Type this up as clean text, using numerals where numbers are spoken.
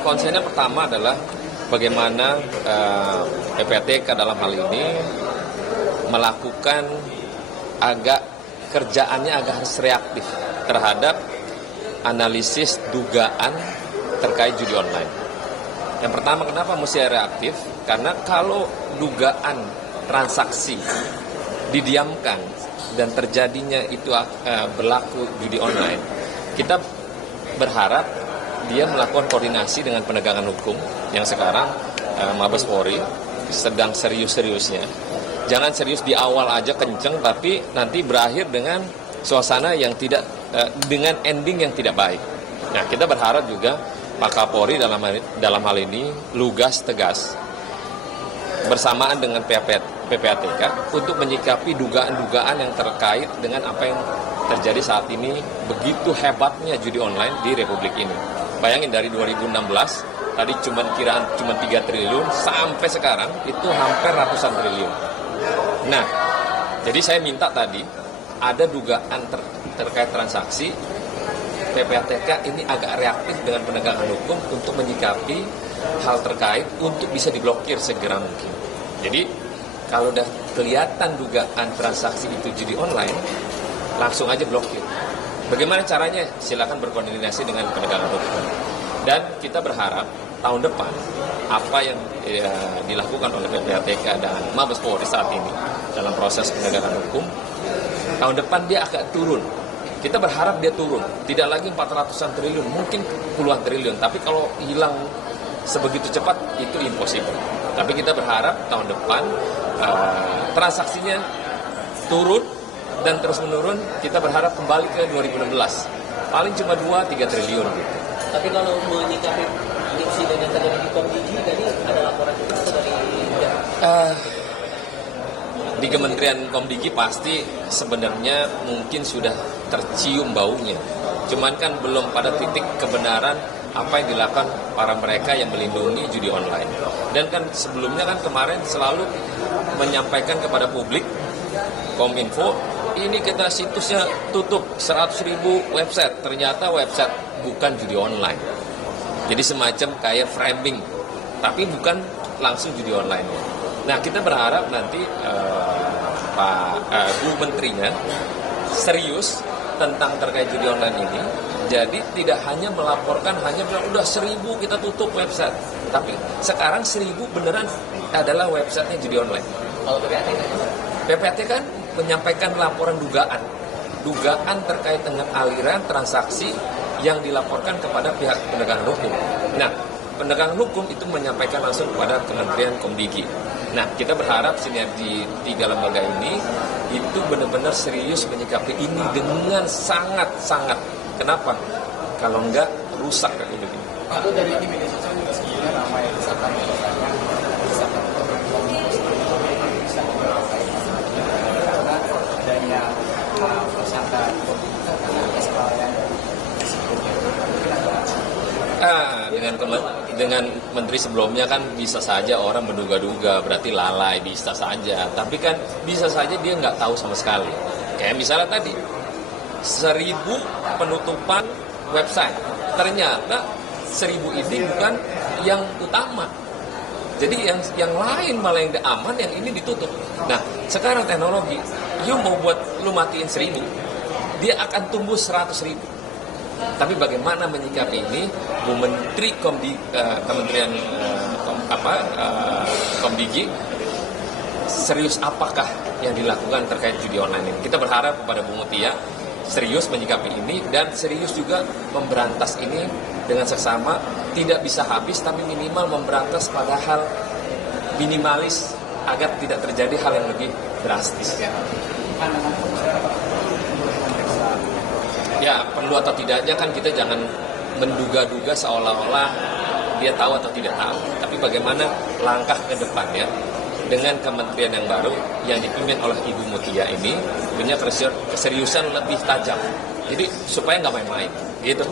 Konsennya pertama adalah bagaimana PPATK dalam hal ini melakukan kerjaannya agak harus reaktif terhadap analisis dugaan terkait judi online. Yang pertama, kenapa mesti reaktif? Karena kalau dugaan transaksi didiamkan dan terjadinya itu berlaku judi online, kita berharap dia melakukan koordinasi dengan penegakan hukum yang sekarang Mabes Polri sedang serius-seriusnya. Jangan serius di awal aja kenceng, tapi nanti berakhir dengan suasana yang tidak, dengan ending yang tidak baik. Nah, kita berharap juga Pak Kapolri dalam hal ini lugas, tegas, bersamaan dengan PPATK untuk menyikapi dugaan-dugaan yang terkait dengan apa yang terjadi saat ini, begitu hebatnya judi online di Republik ini. Bayangin dari 2016, tadi cuma 3 triliun, sampai sekarang itu hampir ratusan triliun. Nah, jadi saya minta tadi, ada dugaan terkait transaksi, PPATK ini agak reaktif dengan penegakan hukum untuk menyikapi hal terkait untuk bisa diblokir segera mungkin. Jadi, kalau udah kelihatan dugaan transaksi itu judi online, langsung aja blokir. Bagaimana caranya? Silakan berkoordinasi dengan penegakan hukum. Dan kita berharap tahun depan apa yang dilakukan oleh PPATK dan Mabes Polri saat ini dalam proses penegakan hukum, tahun depan dia agak turun. Kita berharap dia turun, tidak lagi 400-an triliun, mungkin puluhan triliun. Tapi kalau hilang sebegitu cepat itu impossible. Tapi kita berharap tahun depan transaksinya turun dan terus menurun. Kita berharap kembali ke 2016, paling cuma 2-3 triliun gitu. Tapi kalau menyikapi insiden yang terjadi di Komdigi, tadi ada laporan juga dari di Kementerian Komdigi pasti sebenarnya mungkin sudah tercium baunya. Cuman kan belum pada titik kebenaran apa yang dilakukan para mereka yang melindungi judi online. Dan kan sebelumnya kan kemarin selalu menyampaikan kepada publik, Kominfo, ini kita situsnya tutup 100.000 website. Ternyata website bukan judi online. Jadi semacam kayak framing, tapi bukan langsung judi online. Nah, kita berharap nanti Bu Menterinya serius tentang terkait judi online ini. Jadi tidak hanya melaporkan, hanya bilang udah 1.000 kita tutup website. Tapi sekarang 1.000 beneran adalah websitenya judi online. Kalau PPATK kan menyampaikan laporan dugaan terkait dengan aliran transaksi yang dilaporkan kepada pihak penegakan hukum. Nah, penegakan hukum itu menyampaikan langsung kepada Kementerian Komdigi. Nah, kita berharap sinergi 3 lembaga ini itu benar-benar serius menyikapi ini dengan sangat-sangat. Kenapa? Kalau enggak, rusak Republik ini. Itu dari di media sosial juga sebenarnya ramai desakan karena adanya persangka dengan menteri sebelumnya kan bisa saja orang menduga-duga, berarti lalai, bisa saja. Tapi kan bisa saja dia nggak tahu sama sekali. Kayak misalnya tadi, 1.000 penutupan website. Ternyata 1.000 ini bukan yang utama. Jadi yang lain malah yang aman, yang ini ditutup. Nah, sekarang teknologi, you mau buat lu matiin 1.000, dia akan tumbuh 100.000. Tapi bagaimana menyikapi ini? Bu Menteri Kementerian Komdigi serius apakah yang dilakukan terkait judi online ini? Kita berharap kepada Bu Mutia serius menyikapi ini dan serius juga memberantas ini dengan seksama. Tidak bisa habis, tapi minimal memberantas pada hal minimalis agar tidak terjadi hal yang lebih drastis. Ya, perlu atau tidaknya kan kita jangan menduga-duga seolah-olah dia tahu atau tidak tahu. Tapi bagaimana langkah ke depan ya, dengan kementerian yang baru yang dipimpin oleh Ibu Mutia ini punya keseriusan lebih tajam. Jadi supaya nggak main-main gitu.